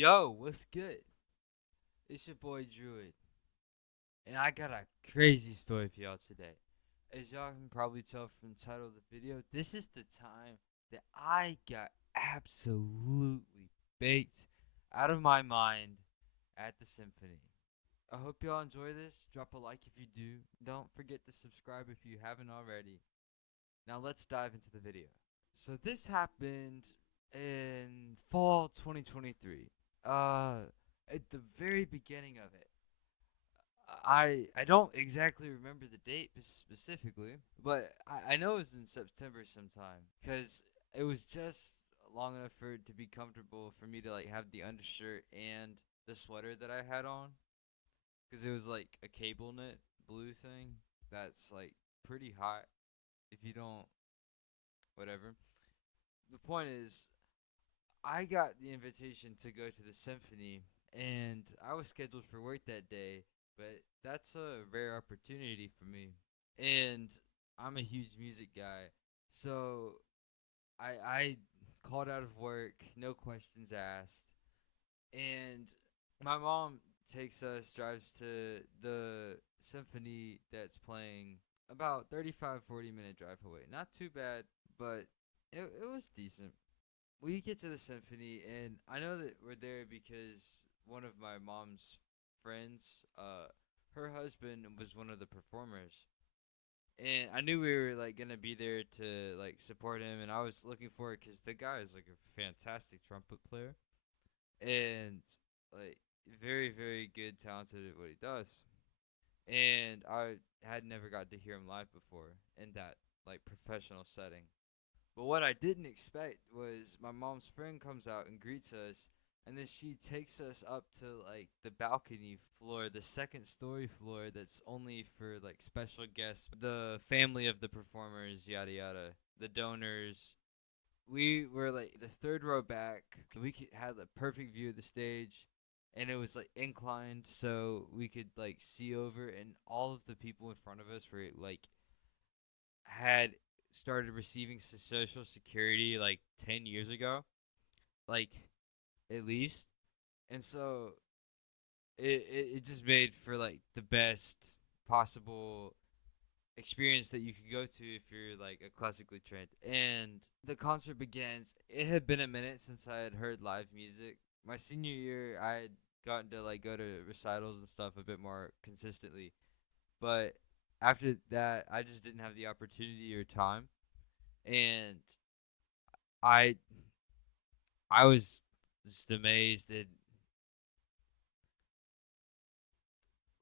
Yo, what's good? It's your boy Druid, and I got a crazy story for y'all today. As y'all can probably tell from the title of the video, this is the time that I got absolutely baked out of my mind at the Symphony. I hope y'all enjoy this. Drop a like if you do. Don't forget to subscribe if you haven't already. Now let's dive into the video. So this happened in fall 2023. At the very beginning of it. I don't exactly remember the date specifically, but I know it was in September sometime because it was just long enough for it to be comfortable for me to like have the undershirt and the sweater that I had on because it was like a cable knit blue thing that's like pretty hot if you don't whatever. The point is I got the invitation to go to the symphony, and I was scheduled for work that day, but that's a rare opportunity for me. And I'm a huge music guy, so I called out of work, no questions asked, and my mom takes us, drives to the symphony that's playing about 35-40 minute drive away. Not too bad, but it was decent. We get to the symphony, and I know that we're there because one of my mom's friends, her husband was one of the performers, and I knew we were like gonna be there to like support him, and I was looking for it because the guy is like a fantastic trumpet player and like very good, talented at what he does. And I had never got to hear him live before in that like professional setting. But what I didn't expect was my mom's friend comes out and greets us, and then she takes us up to like the balcony floor, the second story floor that's only for like special guests, the family of the performers, yada yada, the donors. We were like the third row back. We had the perfect view of the stage, and it was like inclined, so we could like see over, and all of the people in front of us were like had started receiving social security like 10 years ago, like at least. And so it just made for like the best possible experience that you could go to if you're like a classically trained. And the concert begins. It had been a minute since I had heard live music. My senior year, I had gotten to like go to recitals and stuff a bit more consistently, but after that, I just didn't have the opportunity or time. And I I was just amazed. And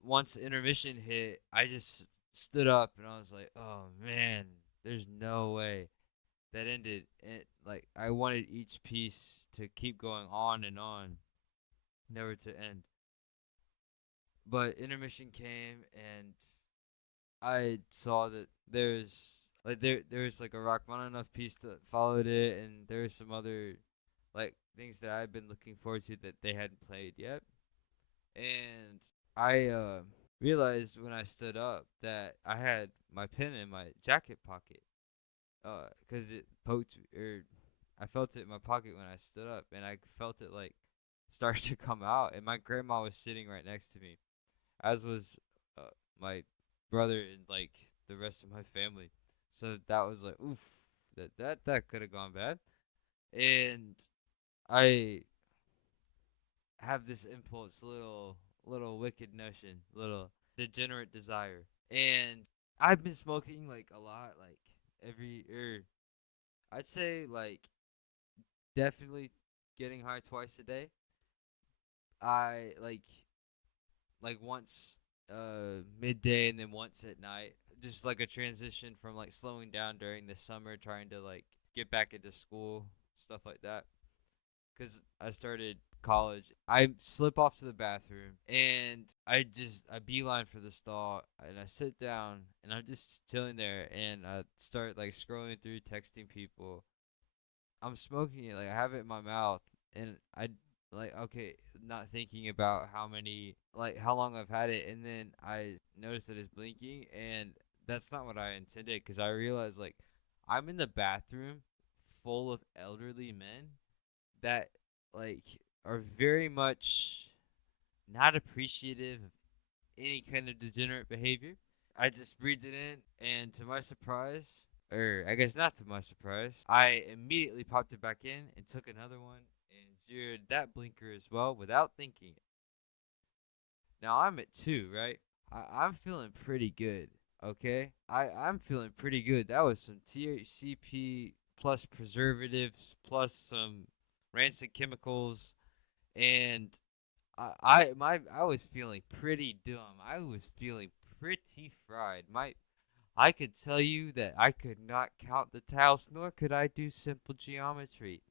once intermission hit, I just stood up and I was like, "Oh man, there's no way that ended." It like I wanted each piece to keep going on, never to end. But intermission came, and I saw that there's like a Rachmaninoff piece that followed it, and there's some other like things that I've been looking forward to that they hadn't played yet. And I realized when I stood up that I had my pen in my jacket pocket, because it poked or I felt it in my pocket when I stood up, and I felt it like start to come out. And my grandma was sitting right next to me, as was my brother and like the rest of my family. So that was like, oof, that could have gone bad. And I have this impulse, little wicked notion, little degenerate desire, and I've been smoking like a lot, like I'd say like definitely getting high twice a day. I like once midday and then once at night, just like a transition from like slowing down during the summer, trying to like get back into school, stuff like that. Because I started college, I slip off to the bathroom, and I beeline for the stall, and I sit down, and I'm just chilling there, and I start like scrolling through, texting people. I'm smoking it, like I have it in my mouth, and I like okay, not thinking about how long I've had it, and then I notice that it's blinking, and that's not what I intended, because I realized like I'm in the bathroom full of elderly men that like are very much not appreciative of any kind of degenerate behavior. I just breathed it in, and to my surprise, or I guess not to my surprise, I immediately popped it back in and took another one and zeroed that blinker as well without thinking. Now I'm at 2, right? I'm feeling pretty good. Okay, I'm feeling pretty good. That was some THCP plus preservatives plus some rancid chemicals, and I was feeling pretty dumb. I was feeling pretty fried. I could tell you that I could not count the tiles, nor could I do simple geometry.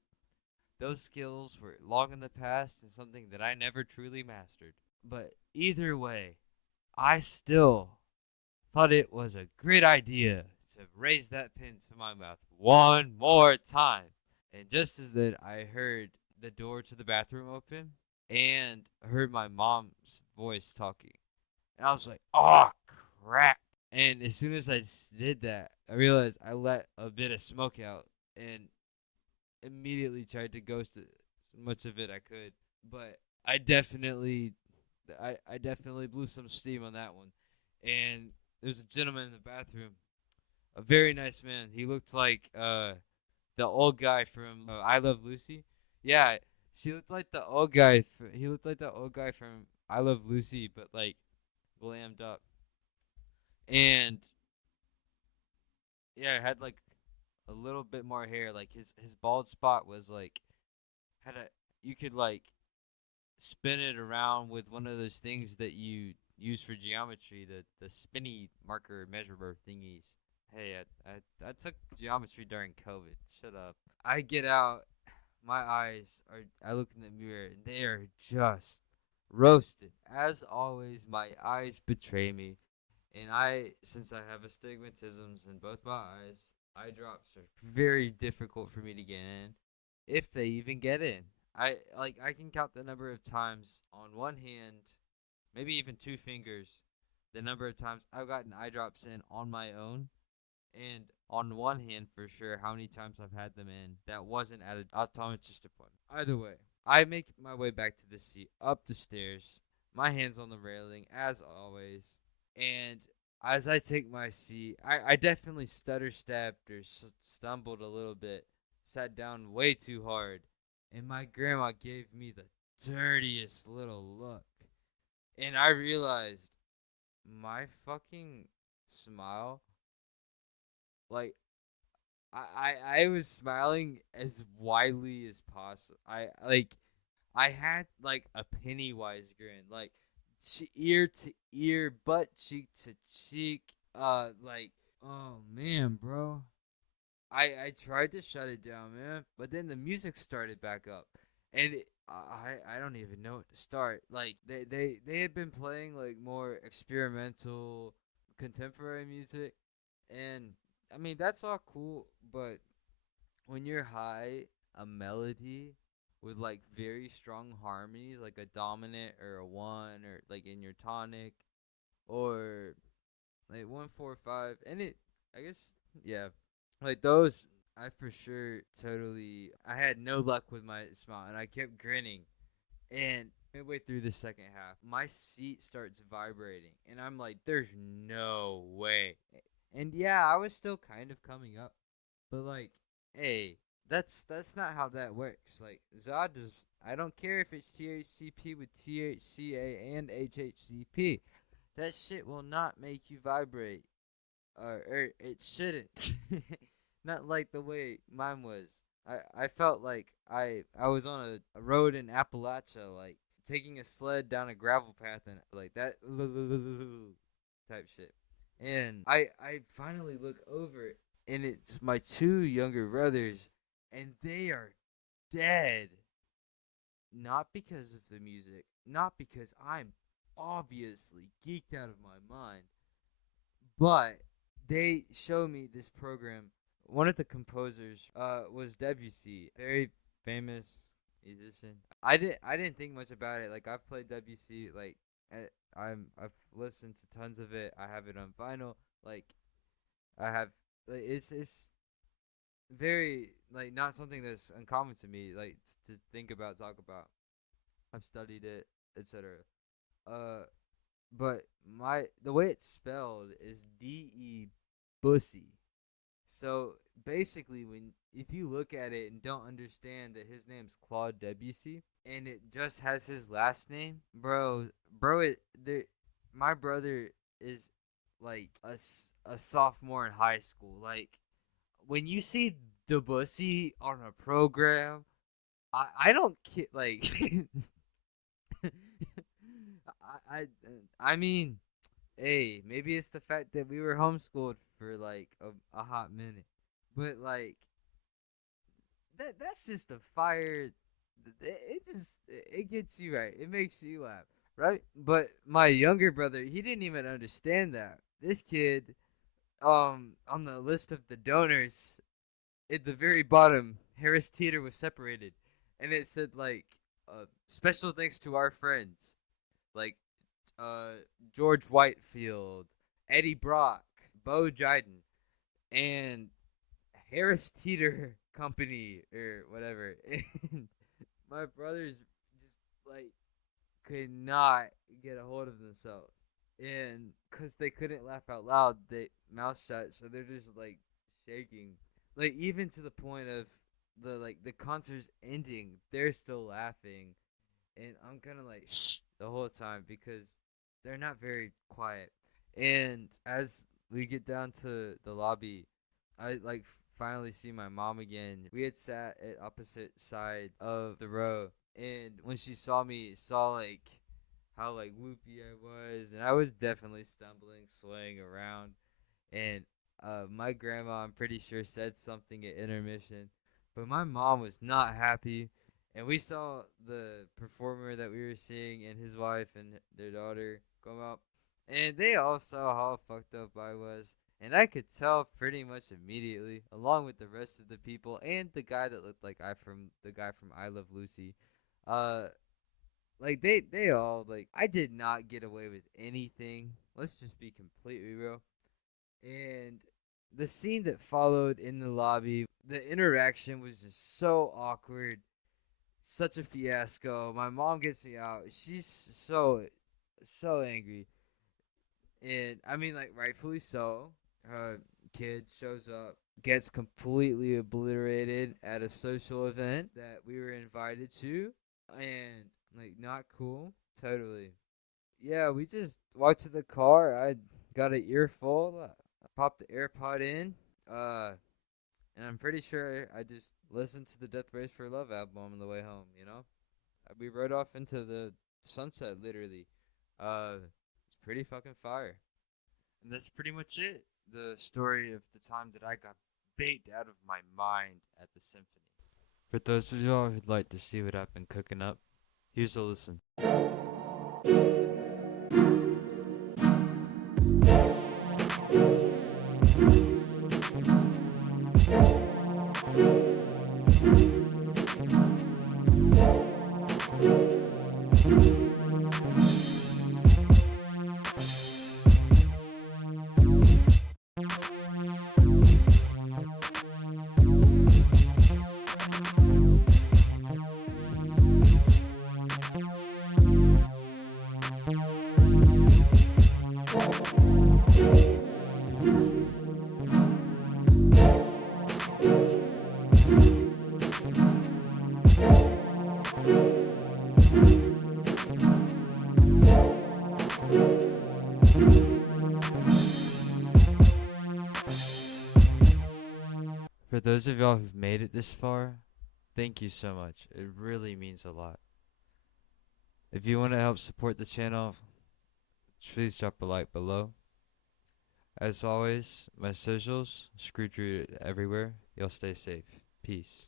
Those skills were long in the past and something that I never truly mastered. But either way, I still thought it was a great idea to raise that pin to my mouth one more time. And just as that, I heard the door to the bathroom open and heard my mom's voice talking. And I was like, oh, crap. And as soon as I did that, I realized I let a bit of smoke out and immediately tried to ghost it, as much of it I could. But I definitely blew some steam on that one. And there was a gentleman in the bathroom, a very nice man. He looked like the old guy from I Love Lucy. Yeah, she looked like the old guy. He looked like the old guy from I Love Lucy, but like glammed up. And yeah, had like a little bit more hair. Like his bald spot was like had a you could like spin it around with one of those things that you use for geometry, the spinny marker measurer thingies. Hey, I took geometry during COVID. Shut up. I get out. My eyes are. I look in the mirror. And they are just roasted. As always, my eyes betray me. And since I have astigmatisms in both my eyes, eye drops are very difficult for me to get in, if they even get in. I can count the number of times on one hand, maybe even two fingers, the number of times I've gotten eye drops in on my own, and on one hand for sure how many times I've had them in that wasn't at an optometrist appointment. Either way, I make my way back to the seat, up the stairs, my hands on the railing as always, and as I take my seat, I definitely stutter stepped or stumbled a little bit, sat down way too hard, and my grandma gave me the dirtiest little look. And I realized my fucking smile, like, I was smiling as widely as possible. I had like a Pennywise grin, like ear to ear, butt cheek to cheek. Like, oh man, bro. I tried to shut it down, man, but then the music started back up, and I don't even know what to start. Like they had been playing like more experimental, contemporary music, and I mean that's all cool, but when you're high, a melody with like very strong harmonies, like a dominant or a one, or like in your tonic, or like 1 4 5, and I guess, yeah, like those, I for sure totally. I had no luck with my smile, and I kept grinning. And midway through the second half, my seat starts vibrating, and I'm like, "There's no way." And yeah, I was still kind of coming up, but like, hey, that's not how that works. Like Zod does. I don't care if it's THCP with THCA and HHCP. That shit will not make you vibrate, or it shouldn't. Not like the way mine was. I felt like I was on a road in Appalachia, like taking a sled down a gravel path and like that type shit. And I finally look over, and it's my two younger brothers, and they are dead. Not because of the music, not because I'm obviously geeked out of my mind, but they show me this program. One of the composers was Debussy, very famous musician. I didn't think much about it. Like I've played Debussy, like I've listened to tons of it. I have it on vinyl. Like I have, like, it's very like not something that's uncommon to me, like to think about, talk about. I've studied it, etc. Uh, but the way it's spelled is D-E Bussy. So basically, when if you look at it and don't understand that his name's Claude Debussy and it just has his last name, bro, my brother is like a sophomore in high school. Like when you see Debussy on a program, I don't like I I mean, hey, maybe it's the fact that we were homeschooled for like a hot minute, but like that's just a fire. It gets you right. It makes you laugh, right? But my younger brother, he didn't even understand that. This kid, on the list of the donors, at the very bottom, Harris Teeter was separated, and it said like, special thanks to our friends, like, uh, George Whitefield, Eddie Brock, Bo Jiden, and Harris Teeter Company or whatever. And my brothers just like could not get a hold of themselves, and because they couldn't laugh out loud, they mouth shut, so they're just like shaking, like even to the point of the concert's ending, they're still laughing, and I'm kind of like shh the whole time because they're not very quiet. And as we get down to the lobby, I like finally see my mom again. We had sat at opposite side of the row, and when she saw me, saw like how like loopy I was, and I was definitely stumbling, swaying around. And my grandma, I'm pretty sure, said something at intermission, but my mom was not happy. And we saw the performer that we were seeing and his wife and their daughter come up, and they all saw how fucked up I was. And I could tell pretty much immediately, along with the rest of the people and the guy that looked like the guy from I Love Lucy. Uh, like they all like I did not get away with anything. Let's just be completely real. And the scene that followed in the lobby, the interaction was just so awkward, such a fiasco. My mom gets me out. She's so angry, and I mean like rightfully so. Her kid shows up, gets completely obliterated at a social event that we were invited to, and like not cool. Totally. Yeah, we just walked to the car. I got an earful. I popped the AirPod in. Uh, and I'm pretty sure I just listened to the Death Race for Love album on the way home. We rode off into the sunset, literally. It's pretty fucking fire. And that's pretty much it. The story of the time that I got baked out of my mind at the Symphony. For those of y'all who'd like to see what I've been cooking up, here's a listen. For those of y'all who've made it this far, thank you so much. It really means a lot. If you want to help support the channel, please drop a like below. As always, my socials, Screw Druid everywhere. Y'all stay safe. Peace.